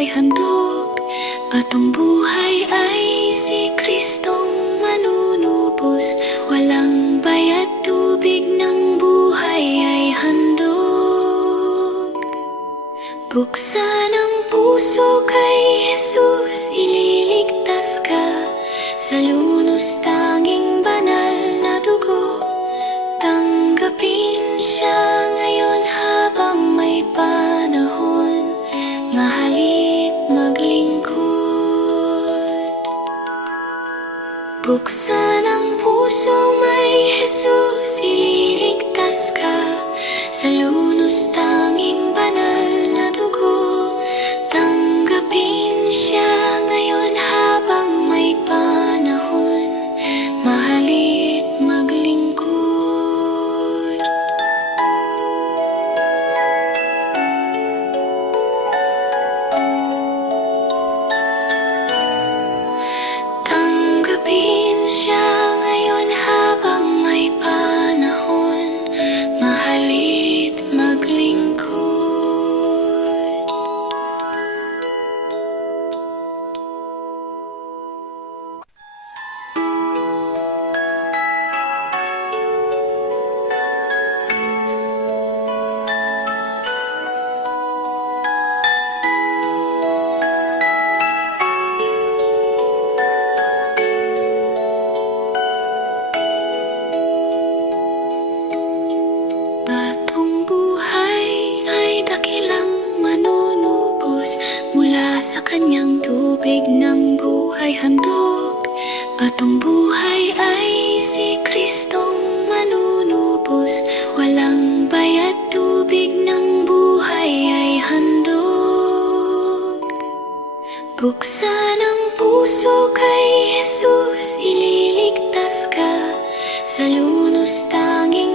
buhay handog. Patong buhay ay si Kristong manunubos. Walang bayad, tubig ng buhay ay handog. Buksan ang puso kay Jesus, ililigtas ka sa lunos tanging banal na dugo. Tanggapin siya ngayon habang may panahon, mahalit maglingkod. Buksan ang puso, may Jesus, ililigtas ka sa lunos tanging banal na dugo. Tanggapin siya ngayon habang may panahon, mahalit maglingkod. Tanggapin siya ngayon habang may panahon, mahalit maglingkod. Batong buhay ay dakilang manunubos mula sa kanyang tubig ng buhay handog. Batong buhay ay si Kristong manunubos. Walang bayad, tubig ng buhay ay handog. Buksan ang puso kay Jesus, ililigtas ka sa lunos tanging